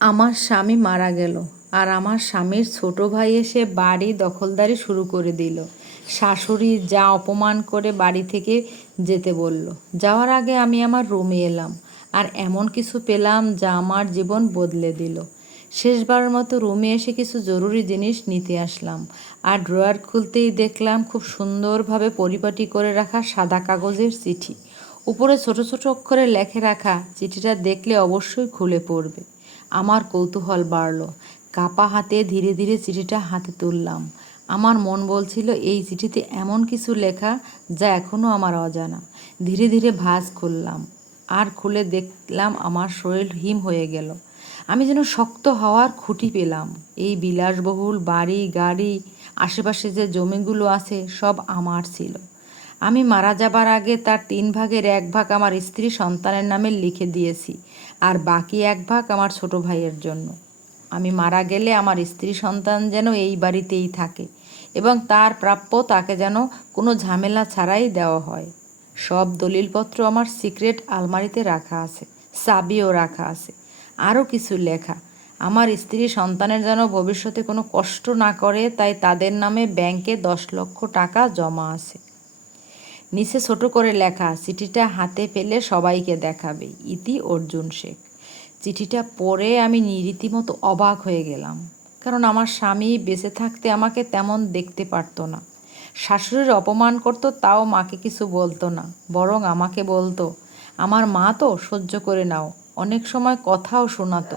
আমার স্বামী মারা গেল, আর আমার স্বামীর ছোট ভাই এসে বাড়ি দখলদারি শুরু করে দিল। শাশুড়ি যা অপমান করে বাড়ি থেকে যেতে বলল। যাওয়ার আগে আমি আমার রুমে এলাম, আর এমন কিছু পেলাম যা আমার জীবন বদলে দিল। শেষবারের মতো রুমে এসে কিছু জরুরি জিনিস নিতে আসলাম, আর ড্রয়ার খুলতেই দেখলাম খুব সুন্দরভাবে পরিপাটি করে রাখা সাদা কাগজের চিঠি। উপরে ছোট ছোট অক্ষরে লেখে রাখা। চিঠিটা দেখলে অবশ্যই খুলে পড়বে। আমার কৌতূহল বাড়ল। কাপা হাতে ধীরে ধীরে চিঠিটা হাতে তুললাম। আমার মন বলছিল এই চিঠিতে এমন কিছু লেখা যা এখনও আমার অজানা। ধীরে ধীরে ভাঁজ খুললাম, আর খুলে দেখলাম আমার শরীর হিম হয়ে গেল। আমি যেন শক্ত হওয়ার খুঁটি পেলাম। এই বিলাসবহুল বাড়ি গাড়ি, আশেপাশে যে জমিগুলো আছে সব আমার ছিল। আমি মারা যাবার আগে তার 3 ভাগের 1 ভাগ আমার স্ত্রী সন্তানের নামে লিখে দিয়েছি, আর বাকি 1 ভাগ আমার ছোট ভাইয়ের জন্য। আমি মারা গেলে আমার স্ত্রী সন্তান যেন এই বাড়িতেই থাকে, এবং তার প্রাপ্য তাকে যেন কোনো ঝামেলা ছাড়াই দেওয়া হয়। সব দলিলপত্র আমার সিক্রেট আলমারিতে রাখা আছে, চাবিও রাখা আছে। আরও কিছু লেখা, আমার স্ত্রী সন্তানের যেন ভবিষ্যতে কোনো কষ্ট না করে, তাই তাদের নামে ব্যাংকে 10 লক্ষ টাকা জমা আছে। নিচে ছোট করে লেখা, চিঠিটা হাতে পেলে সবাইকে দেখাবে, ইতি অর্জুন শেখ। চিঠিটা পড়ে আমি রীতিমতো অবাক হয়ে গেলাম, কারণ আমার স্বামী বেঁচে থাকতে আমাকে তেমন দেখতে পারতো না। শাশুড়ির অপমান করতো, তাও মাকে কিছু বলতো না, বরং আমাকে বলতো, আমার মা তো, সহ্য করে নাও। অনেক সময় কথাও শোনাতো,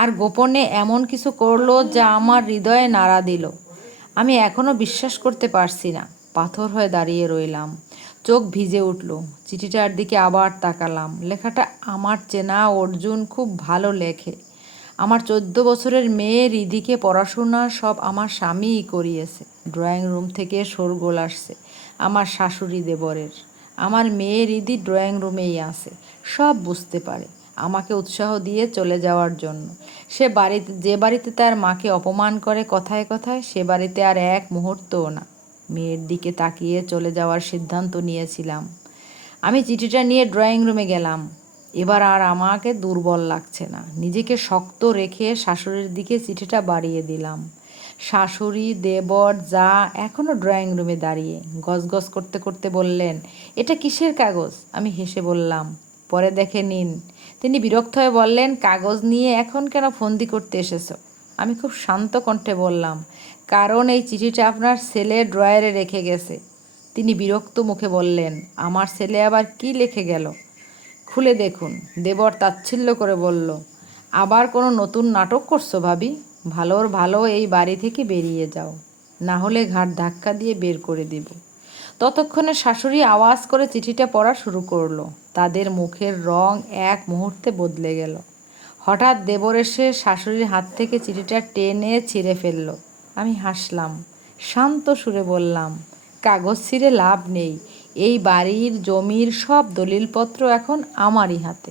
আর গোপনে এমন কিছু করলো যা আমার হৃদয়ে নাড়া দিল। আমি এখনও বিশ্বাস করতে পারছি না। পাথর হয়ে দাঁড়িয়ে রইলাম, চোখ ভিজে উঠল। চিঠিটার দিকে আবার তাকালাম। লেখাটা আমার চেনা। অর্জুন খুব ভালো লেখে। আমার 14 বছরের মেয়ে রিধিকে পড়াশোনা সব আমার স্বামীই করিয়েছে। ড্রয়িং রুম থেকে শোরগোল আসছে আমার শাশুড়ি দেবরের। আমার মেয়ে রিধি ড্রয়িং রুমেই আছে, সব বুঝতে পারে। আমাকে উৎসাহ দিয়ে চলে যাওয়ার জন্য। যে বাড়িতে তার মাকে অপমান করে কথায় কথায়, সে বাড়িতে আর এক মুহূর্তও না। মেয়ের দিকে তাকিয়ে চলে যাওয়ার সিদ্ধান্ত নিয়েছিলাম। আমি চিঠিটা নিয়ে ড্রয়িং রুমে গেলাম। এবার আর আমাকে দুর্বল লাগছে না। নিজেকে শক্ত রেখে শাশুড়ির দিকে চিঠিটা বাড়িয়ে দিলাম। শাশুড়ি দেবর যা এখনও ড্রয়িং রুমে দাঁড়িয়ে গজগজ করতে করতে বললেন, এটা কিসের কাগজ? আমি হেসে বললাম, পরে দেখে নিন। তিনি বিরক্ত হয়ে বললেন, কাগজ নিয়ে এখন কেন ফন্দি করতে এসেছো? আমি খুব শান্ত কণ্ঠে বললাম, কারণ এই চিঠিটা আপনার ছেলে ড্রয়ারে রেখে গেছে। তিনি বিরক্ত মুখে বললেন, আমার ছেলে আবার কি লিখে গেল? খুলে দেখুন। দেবর তাচ্ছিল্য করে বলল, আবার কোনো নতুন নাটক করছো ভাবি? ভালোর ভালো এই বাড়ি থেকে বেরিয়ে যাও, না হলে ঘাট ধাক্কা দিয়ে বের করে দেব। ততক্ষণে শাশুড়ি আওয়াজ করে চিঠিটা পড়া শুরু করলো। তাদের মুখের রং এক মুহূর্তে বদলে গেল। হঠাৎ দেবর এসে শাশুড়ির হাত থেকে চিঠিটা টেনে ছিঁড়ে ফেলল। আমি হাসলাম, শান্ত সুরে বললাম, কাগজ ছিঁড়ে লাভ নেই। এই বাড়ির জমির সব দলিলপত্র এখন আমারই হাতে।